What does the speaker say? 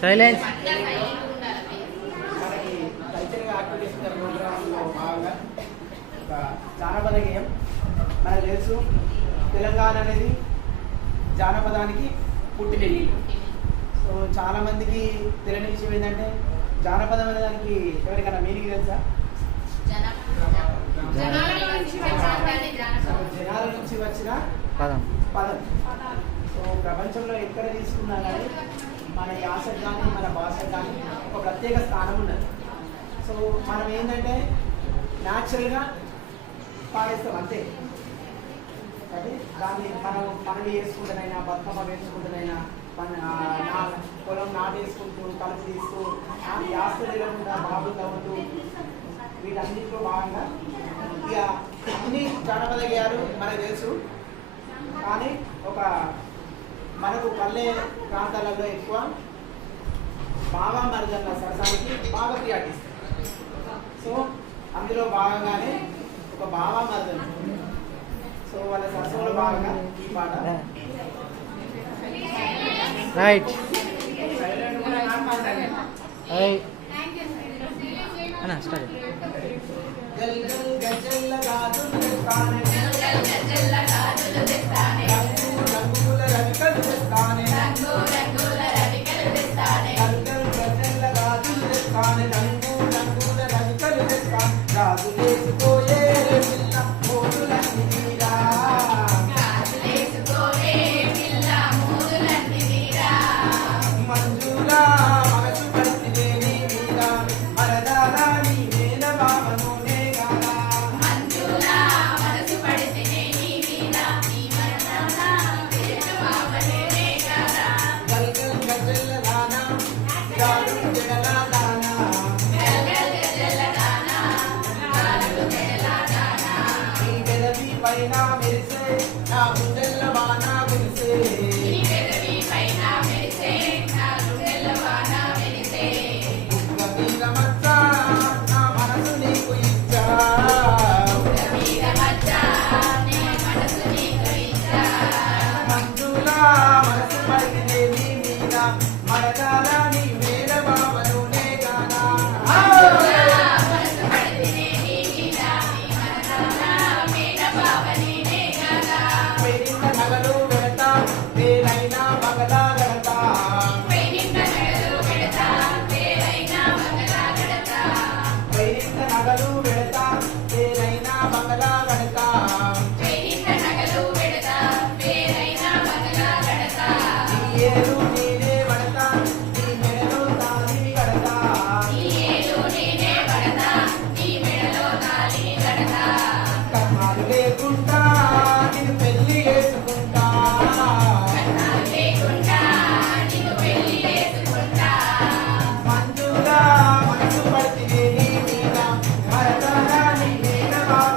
Silence. మనకి cultural activities ప్రోగ్రాంలో భాగంగా ఒక జానపద గేయం. మనకు తెలుసు తెలంగాణ అనేది జానపదానికి పుట్టినది. సో చాలా మందికి తెలియని విషయం ఏంటంటే జానపదం అనే దానికి ఎవరికైనా మీనింగ్ తెలుసా? జనాల నుంచి వచ్చిన పదం. సో ప్రపంచంలో ఎక్కడ తీసుకున్నా కానీ మన యాసకు కానీ మన భాషకు కానీ ఒక ప్రత్యేక స్థానం ఉన్నది. సో మనం ఏంటంటే న్యాచురల్గా పాడేస్తాం అంతే. అది దాన్ని మనం పనులు చేసుకుంటూనైనా బతుకమ్మ వేసుకుంటూనైనా పొలం నాటేసుకుంటూ కలుపు తీస్తూ యాస తెలియకుండా బాబు తవ్వుతూ వీటన్నిటిలో భాగంగా ఇక అన్ని జానపద గేయాలు మనకు తెలుసు. కానీ ఒక మనకు పల్లె ప్రాంతాలలో ఎక్కువ బావా మరదళ్ళ సరసానికి బాగా ప్రియాటిస్తారు. సో అందులో భాగంగానే ఒక బావా మరదలు. సో వాళ్ళ సరసంలో భాగంగా ఈ పాట రైట్. అన్నా స్టార్ట్. గల్ గల్ గజల్ల గాజులు తెస్తానే, రంగుల రవికలు తెస్తానే, గల్ గల్ గజల్ల గాజులు తెస్తానే, రంగుల రవికలు తెస్తానే, గాజులేసుకోయే పిల్ల మోదులన్నీ తీరా, మంజులా మనసు పడితే నీ మీద మరదాలా నీ మేన బావనునే గానా, గల్ గల్ గజల్ల లానా గాడు జడలా లానా, నీ పెదవి పైన మెరిసే నా గుండెల్ల వాన కురిసే, బుగ్గ మీద మచ్చ నా మనసు నీకు ఇచ్చా, మంజులా మనసు పడితే నీ మీద మరదాల నీ మేడ బావనునే గానా, పెరిగిన నగలు వెడతా వేరైనా మగలా గడతా, పెరిగిన నగలు వెడతా వేరైనా మగలా గడతా, నీ ఏరు నేనే వడతా నీ మెడలో తాళి కడతా, కర్మాలు లేకుండా నిన్ను పెళ్లి చేసుకుంటా, మంజులా మనసు పడితే నీ మీద మరదాలా నీ మేన బావ